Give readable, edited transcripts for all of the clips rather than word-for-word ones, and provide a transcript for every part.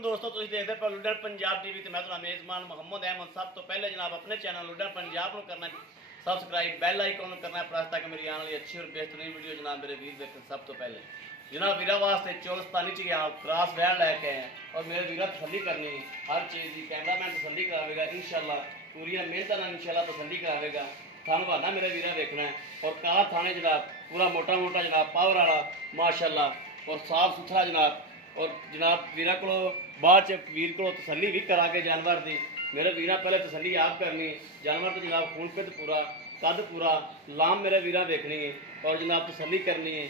वालेकुम दोस्तों, तुम देखते पे लुडन पंजाब टीवी। तो मैं तुम्हारा मेज़बान मोहम्मद अहमद। सब तो पहले जनाब अपने चैनल लुडन पंजाब को करना सबसक्राइब, बेल आइकन करना प्रेस, ताकि मेरी आने वाली अच्छी और बेहतरीन वीडियो जनाब मेरे वीर देखें सब तो पहले। जनाब वीरा वास्ते चौलस्तानी च गया, क्रॉस वैन लैके आए और मेरे वीरा तसली करनी हर चीज़ की। कैमरामैन तसली करावेगा इंशाल्लाह, पूरी मेहनत नाल इंशाल्लाह तसली करावेगा। थानू बहाना मेरे वीरा देखना है। और कार थाने जनाब पूरा मोटा मोटा जनाब पावर वाला माशाल्लाह और साफ सुथरा जनाब। और जनाब वीर को बाद च वीर को तसली भी करा के जानवर की। मेरे वीर पहले तसली आप करनी जानवर तो जनाब खून पित पूरा, कद पूरा, लाम मेरे वीर देखनी है और जनाब तसली करनी है।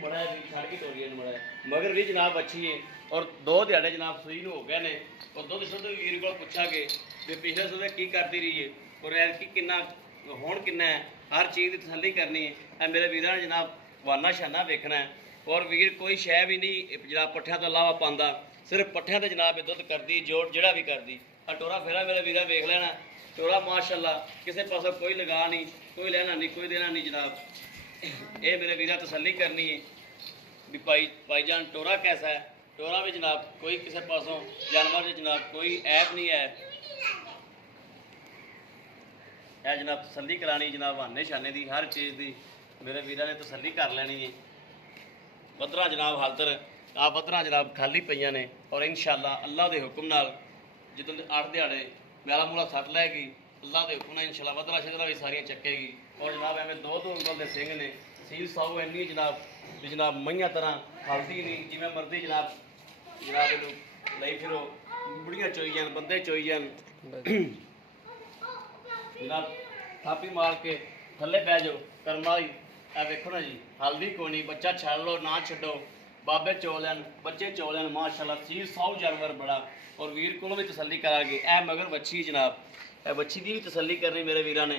बड़ा छड़ की तोड़ी है बड़ा मगर भी जनाब अच्छी है। और 2 दिहाड़े जनाब सूई हो गए ने। और दुध शुद्ध वीर को पूछा कि पिछले सूबे की करती रही है और ऐतकी किन्ना हुण किन्ना है, हर चीज़ की तसली करनी है। मेरे वीर ने जनाब वाना शाना देखना है। और वीर कोई शै भी नहीं जनाब पट्ठियां तो इलावा पाँदा, सिर्फ पट्ठियां तो जनाब दुध करती जोड़ जड़ा भी करती। टोरा फेरा मेरे वीर वेख लेना, टोरा माशाल्लाह किसी पासों कोई लगा नहीं, कोई लेना नहीं, कोई देना नहीं जनाब। ये मेरे वीर तसली करनी है भी भाईजान टोरा कैसा है। टोरा भी जनाब कोई किसी पासों जानवर जनाब कोई ऐप नहीं है जनाब। तसली करानी जनाब आने शाने की हर चीज़ की मेरे वीर ने तसली कर लैनी है। बदरा जनाब हालतर आ बदरा जनाब खाली पईयां ने और इंशाल्लाह अल्लाह के हुक्म नाल जितों 8 दिहाड़े मेला मूला सट लैगी अल्लाह के हुक्म नाल इंशाल्लाह बदरा शदरा भी सारियां चक्केगी। और जनाब एवं 2 अंगल के सिंह ने सील साहू इन्नी जनाब भी जनाब मईयां तरह हलदी नहीं जिमें मर्जी जनाब जनाब लई फिरो। बुढ़ियां चोई जान, बंदे चोई जान जनाब थापी मार के थले बह जाओ कर्मा ही। वेखो ना जी हल्दी कोई नहीं, बच्चा छड़ लो ना छो, बाबे चो लैन बच्चे चो लैन माशाल्लाह। सीर साहू जानवर बड़ा और वीर को भी तसली करा गए। ए मगर बच्ची जनाब ए बच्ची की भी तसली करनी मेरे वीर ने।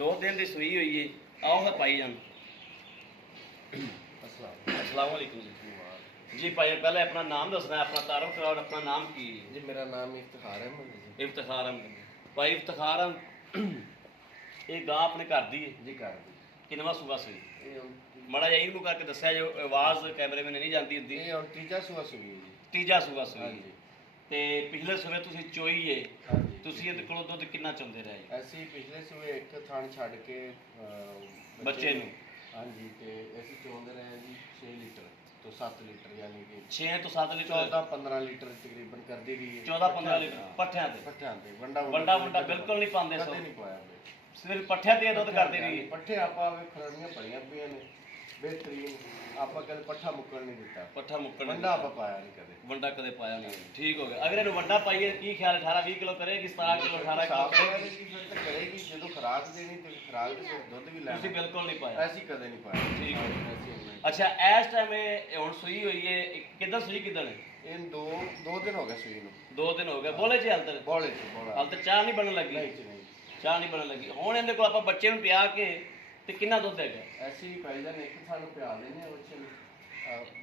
2 दिन की सूई हुई है, आओ तो पाई जान। अस्सलाम वालेकुम जी भाई, पहले अपना नाम दसना है, अपना तारफ कराओ। अपना नाम की जी? मेरा नाम इफ्तिखार अहमद। इफ्तिखार अहमद भाई। इफ्तिखार अहमद ये गां अपने घर दी है जी? घर दी। किनवा सूबा सूई माड़ा जा इनू करके दस्या जो आवाज़ कैमरे में नहीं जाती होंगी। ये और तीजा सूबा सूई है जी। तीजा सूबा सूई हाँ जी। ते पिछले सूबे तुसीं चोई है, हाँ जी। तुसीं इहदे कोलों दुੱਧ कितना चोंदे रहे? ਅਸੀਂ ਪਿਛਲੇ ਸੂਏ ਇੱਕ ਥਣ ਛੱਡ ਕੇ ਬੱਚੇ ਨੂੰ हाँ जी ਤੇ ਅਸੀਂ ਚੋਂਦੇ ਰਹੇ ਜੀ 6 ਲੀਟਰ ਤੋਂ 7 ਲੀਟਰ ਯਾਨੀ ਕਿ 6 ਤੋਂ 7 ਲੀਟਰ 14-15 ਲੀਟਰ ਤਕਰੀਬਨ ਕਰਦੀ ਰਹੀ ਹੈ। 14-15 ਲੀਟਰ ਪੱਠਿਆਂ ਤੇ ਪੱਠਿਆਂ ਤੇ ਵੰਡਾ ਵੰਡਾ ਬਿਲਕੁਲ ਨਹੀਂ ਪਾਉਂਦੇ ਕਦੇ ਨਹੀਂ ਪਾਇਆ ਬਈ। ਸਿਰਫ ਪੱਠਿਆਂ ਤੇ ਦੁੱਧ ਕਰਦੇ ਰਹੀ ਹੈ। ਪੱਠੇ ਆਪਾਂ ਵੇ ਖੜੀਆਂ ਭਰੀਆਂ ਪਈਆਂ ਨੇ ਬਿਹਤਰੀਨ। ਆਪਾਂ ਕਦੇ ਪੱਠਾ ਮੁੱਕਣ ਨਹੀਂ ਦਿੱਤਾ, ਪੱਠਾ ਮੁੱਕਣ ਵੰਡਾ ਆਪਾਂ ਪਾਇਆ ਨਹੀਂ ਕਦੇ। ਵੰਡਾ ਕਦੇ ਪਾਇਆ ਨਹੀਂ। ਠੀਕ ਹੋ ਗਿਆ। ਅਗਰ ਇਹਨੂੰ ਵੰਡਾ ਪਾਈਏ ਕੀ ਖਿਆਲ 18-20 ਕਿਲੋ ਕਰੇਗੀ? 17 ਕਿਲੋ 18 ਸਾਫ ਕਿਲੋ ਕਰੇਗੀ ਫਿਰ ਤਾਂ ਕਰੇਗੀ। ਜਦੋਂ ਖੁਰਾਕ ਦੇਣੀ ਤੇ ਖੁਰਾਕ ਦੇ ਦੁੱਧ ਵੀ ਲੈਣਾ। ਤੁਸੀਂ ਬਿਲਕੁਲ ਨਹੀਂ ਪਾਇਆ? ਅਸੀਂ ਕਦੇ ਨਹੀਂ ਪਾਇਆ। ਠੀਕ ਹੈ। ਅਸੀਂ ਨਹੀਂ। ਅੱਛਾ ਇਸ ਟਾਈਮ ਇਹ ਹੁਣ ਸੂਈ ਹੋਈ ਹੈ, ਕਿੱਦਾਂ ਸੂਈ ਕਿੱਦਾਂ ਹੈ? ਇਹ ਦੋ ਦਿਨ ਹੋ ਗਏ ਸੂਈ ਨੂੰ। 2 ਦਿਨ ਹੋ ਗਏ। ਬੋਲੇ ਜੀ ਹਾਲ ਤੱਕ ਬੋਲੇ ਚ ਬੋਲਾ ਹਾਲ ਤੱਕ ਚਾਹ ਨਹੀਂ ਬਣਨ ਲੱਗੀ? ਨਹੀਂ ਜੀ ਨਹੀਂ। ਚਾਹ ਨਹੀਂ ਬਣਨ ਲੱਗੀ। ਹੁਣ ਇਹਦੇ ਕੋਲ ਆਪਾਂ ਬੱਚੇ ਨੂੰ ਪਿਆ ਕੇ ਤੇ ਕਿੰਨਾ ਦੁੱਧ ਹੈਗਾ? ਅਸੀਂ ਪਹਿਲਾਂ ਇੱਕ ਥਾਂ ਪਿਆ ਦਿੰਦੇ ਆ ਬੱਚੇ ਨੂੰ,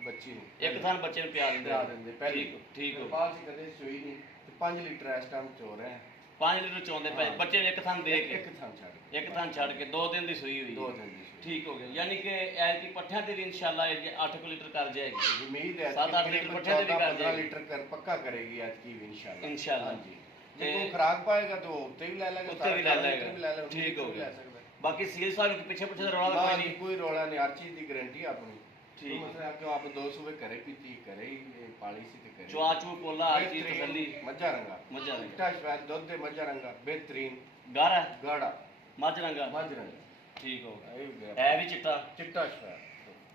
ਬੱਚੀ ਨੂੰ ਇੱਕ ਥਾਂ ਬੱਚੇ ਨੂੰ ਪਿਆ ਪਿਆ ਦਿੰਦੇ ਪਹਿਲੇ। ਠੀਕ ਹੋ। ਬਾਅਦ ਚ ਕਦੇ ਸੂਈ ਨਹੀਂ ਤੇ 5 ਲੀਟਰ ਇਸ ਟਾਈਮ ਚੋ ਰਹੇ ਆ। 5 ਲੀਟਰ ਚੋਂਦੇ ਪਏ ਬੱਚੇ ਨੂੰ ਇੱਕ ਥਾਂ ਦੇ ਕੇ? ਇੱਕ ਥਾਂ ਛੱਡ ਇੱਕ ਥਾਂ ਛੱਡ ਕੇ 2 ਦਿਨ ਦੀ ਸੂਈ ਹੋਈ 2 ਹੈ। ਦਿਨ ਦੀ ਸੂਈ। ਠੀਕ ਹੋ ਗਿਆ। ਯਾਨੀ ਕਿ ਐਲ ਕੀ ਪੱਠਿਆਂ ਤੇ ਵੀ ਇਨਸ਼ਾਅੱਲਾ 8 ਲੀਟਰ ਕਰ ਜਾਏਗੀ। ਉਮੀਦ ਹੈ 7-8 ਲੀਟਰ ਪੱਠਿਆਂ ਤੇ ਵੀ ਕਰ 15 ਜਾਏਗੀ ਲੀਟਰ ਕਰ ਪੱਕਾ ਕਰੇਗੀ ਅੱਜ ਕੀ ਵੀ ਇਨਸ਼ਾਅੱਲਾ। ਇਨਸ਼ਾਅੱਲਾ ਹਾਂਜੀ। ਜੇ ਕੋਈ ਖੁਰਾਕ ਪਾਏਗਾ ਤਾਂ ਉੱਤੇ ਵੀ ਲੈ ਲੇਗਾ, ਉੱਤੇ ਵੀ ਲੈ ਲਏਗਾ। ਵੀ ਲੈ ਲੇਗਾ। ਠੀਕ ਹੋ ਗਿਆ। ਲੈ ਸਕਦਾ। ਬਾਕੀ ਸੀਲ ਸਾਹਿਬ ਦੇ ਪਿੱਛੇ ਦਾ ਰੌਲਾ ਕੋਈ ਨਹੀਂ। ਕੋਈ ਰੌਲਾ ਨਹੀਂ, ਹਰ ਚੀਜ਼ ਦੀ ਗਾਰੰਟੀ ਆਪਣੀ। ਠੀਕ ਮਤਲਬ ਕਿ ਆਪ 2 ਸੂਬੇ ਘਰੇ ਪੀਤੀ, ਘਰੇ ਹੀ ਪਾਲੀ ਸੀ ਤੇ ਘਰੇ ਚੁਆ ਚੂ ਪੋਲਾ ਹਰ ਚੀਜ਼ ਤਸੱਲੀ। ਮੱਝਾ ਰੰਗਾ ਮੱਝਾ ਰੰਗਾ ਚਿੱਟਾ ਸ਼ਵੈਦ ਦੁੱਧ ਦੇ ਮੱਝਾ ਰੰਗਾ ਬਿਹਤਰੀਨ ਗਾਰਾ ਗਾੜਾ ਮੱਝ ਰੰਗਾ। ਮੱਝ ਰੰਗਾ ਠੀਕ ਹੋ ਗਿਆ। ਇਹ ਵੀ ਗਿਆ ਹੈ ਵੀ ਚਿੱਟਾ। ਚਿੱਟਾ ਸ਼ਵੈਦ।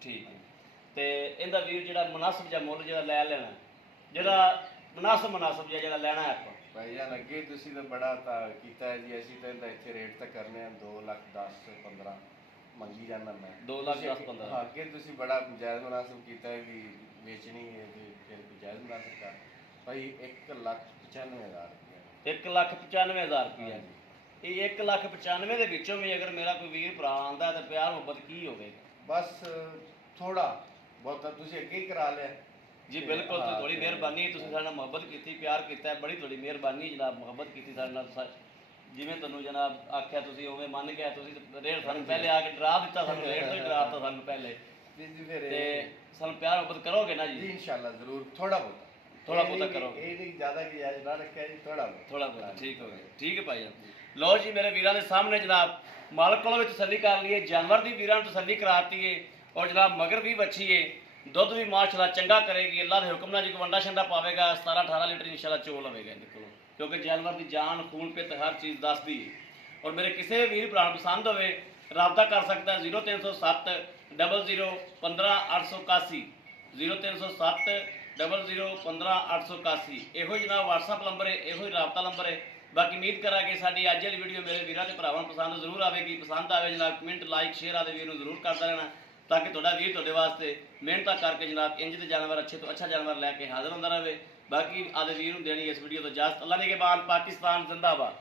ਠੀਕ ਹੈ। ਤੇ ਇਹਦਾ ਵੀਰ ਜਿਹੜਾ ਮੁਨਾਸਬ ਜਿਹਾ ਮੁੱਲ ਜਿਹੜਾ ਲੈ ਲੈਣਾ, ਜਿਹੜਾ ਮੁਨਾਸਬ ਜਿਹਾ ਜਿਹੜਾ ਲੈਣਾ ਆਪਾਂ ਭਾਈ ਜਾਨ ਅੱਗੇ ਤੁਸੀਂ ਤਾਂ ਬੜਾ ਤਾਂ ਕੀਤਾ ਹੈ ਜੀ। ਅਸੀਂ ਤਾਂ ਇਹਦਾ ਇੱਥੇ ਰੇਟ ਤਾਂ ਕਰਨੇ ਆ 2,10,15 ਮੰਗੀ ਜਾਂਦਾ ਮੈਂ। 2,10,15 ਹਾਂ ਅੱਗੇ ਤੁਸੀਂ ਬੜਾ ਜਾਇਜ਼ ਮੁਨਾਸਬ ਕੀਤਾ ਹੈ ਵੀ ਵੇਚਣੀ ਹੈ ਤੇ ਫਿਰ ਵੀ ਜਾਇਜ਼ ਮੁਨਾਸਬ ਕਰ ਭਾਈ 1,95,000 ਰੁਪਏ। 1,95,000 ਰੁਪਇਆ। ਇਹ 1,95,000 ਦੇ ਵਿੱਚੋਂ ਵੀ ਅਗਰ ਮੇਰਾ ਕੋਈ ਵੀਰ ਭਰਾ ਆਂਦਾ ਤਾਂ ਪਿਆਰ ਮੁਹੱਬਤ ਕੀ ਹੋਵੇਗਾ? ਬਸ ਥੋੜਾ ਬਹੁਤਾ ਤੁਸੀਂ ਅੱਗੇ ਹੀ ਕਰਾ ਲਿਆ ਜੀ ਬਿਲਕੁਲ। ਤੁਹਾਡੀ ਮਿਹਰਬਾਨੀ, ਤੁਸੀਂ ਸਾਡੇ ਨਾਲ ਮੁਹੱਬਤ ਕੀਤੀ, ਪਿਆਰ ਕੀਤਾ, ਬੜੀ ਤੁਹਾਡੀ ਮਿਹਰਬਾਨੀ ਜਨਾਬ। ਮੁਹੱਬਤ ਕੀਤੀ ਸਾਡੇ ਨਾਲ, ਜਿਵੇਂ ਤੁਹਾਨੂੰ ਜਨਾਬ ਆਖਿਆ ਤੁਸੀਂ ਉਵੇਂ ਮੰਨ ਗਿਆ। ਤੁਸੀਂ ਰੇਟ ਸਾਨੂੰ ਪਹਿਲੇ ਆ ਕੇ ਡਰਾ ਦਿੱਤਾ, ਸਾਨੂੰ ਰੇਟ ਤੋਂ ਹੀ ਡਰਾਤਾ ਸਾਨੂੰ ਪਹਿਲੇ। ਜੀ ਫਿਰ ਤੇ ਸਾਨੂੰ ਪਿਆਰ ਮੁਹੱਬਤ ਕਰੋਗੇ ਨਾ ਜੀ ਜੀ? ਇਨਸ਼ਾਅੱਲਾ ਜ਼ਰੂਰ, ਥੋੜਾ ਬਹੁਤਾ ਕਰੋਗੇ। ਇਹ ਨਹੀਂ ਜ਼ਿਆਦਾ ਕਿ ਜਾਇਜ਼ ਨਾ ਰੱਖਿਆ ਜੀ, ਥੋੜਾ ਬਹੁਤ। ਥੋੜਾ ਬਹੁਤ ਠੀਕ ਹੋ ਗਿਆ। ਠੀਕ ਹੈ ਭਾਈ ਜਾਨ। ਲਓ ਜੀ ਮੇਰੇ ਵੀਰਾਂ ਦੇ ਸਾਹਮਣੇ ਜਨਾਬ ਮਾਲਕ ਕੋਲੋਂ ਵੀ ਤਸੱਲੀ ਕਰ ਲਈਏ, ਜਾਨਵਰ ਦੀ ਵੀਰਾਂ ਨੂੰ ਤਸੱਲੀ ਕਰਾਤੀ ਏ ਔਰ ਜਨਾਬ ਮਗਰ ਵੀ ਬੱਚੀ ਏ, ਦੁੱਧ ਵੀ ਮਾਸ਼ਾਅੱਲਾ ਚੰਗਾ ਕਰੇਗੀ, ਅੱਲਾਹ ਦੇ ਹੁਕਮ ਨਾਲ ਜੀ ਵੰਡਾ ਛੰਡਾ ਪਾਵੇਗਾ, 17-18 ਲੀਟਰ ਇਨਸ਼ਾਅੱਲਾ ਚੋ ਲਵੇਗਾ ਇਹਦੇ ਕੋਲੋਂ, ਕਿਉਂਕਿ ਜਾਨਵਰ ਦੀ ਜਾਨ ਖੂਨ ਪਿੱਤ ਹਰ ਚੀਜ਼ ਦੱਸਦੀ ਏ। ਔਰ ਮੇਰੇ ਕਿਸੇ ਵੀਰ ਭਰਾ ਨੂੰ ਪਸੰਦ ਹੋਵੇ ਰਾਬਤਾ ਕਰ ਸਕਦਾ 0307 00 15 881 0307 00 15 881 ਇਹੋ ਜਨਾਬ WhatsApp ਨੰਬਰ ਹੈ, ਇਹੋ ਹੀ ਰਾਬਤਾ ਨੰਬਰ ਹੈ। ਬਾਕੀ ਉਮੀਦ ਕਰਾਂਗੇ ਸਾਡੀ ਅੱਜ ਵਾਲੀ ਵੀਡੀਓ ਮੇਰੇ ਵੀਰਾਂ ਤੇ ਭਰਾਵਾਂ ਨੂੰ ਪਸੰਦ ਜ਼ਰੂਰ ਆਵੇਗੀ। ਪਸੰਦ ਆਵੇ ਜਨਾਬ ਕਮੈਂਟ ਲਾਈਕ ਸ਼ੇਅਰ ਆਦੇ ਵੀਰ ਨੂੰ ਜ਼ਰੂਰ ਕਰਦਾ ਰਹਿਣਾ, ਤਾਂ ਕਿ ਤੁਹਾਡਾ ਵੀਰ ਤੁਹਾਡੇ ਵਾਸਤੇ ਮਿਹਨਤਾਂ ਕਰਕੇ ਜਨਾਬ ਇੰਜ ਦੇ ਜਾਨਵਰ ਅੱਛੇ ਤੋਂ ਅੱਛਾ ਜਾਨਵਰ ਲੈ ਕੇ ਹਾਜ਼ਰ ਹੁੰਦਾ ਰਹੇ। ਬਾਕੀ ਆਦੇ ਵੀਰ ਨੂੰ ਦੇਣੀ ਇਸ ਵੀਡੀਓ ਤੋਂ ਇਜਾਜ਼ਤ। ਅੱਲਾਹ ਨੇ ਕੇ ਬਾਅਦ ਪਾਕਿਸਤਾਨ ਜ਼ਿੰਦਾਬਾਦ।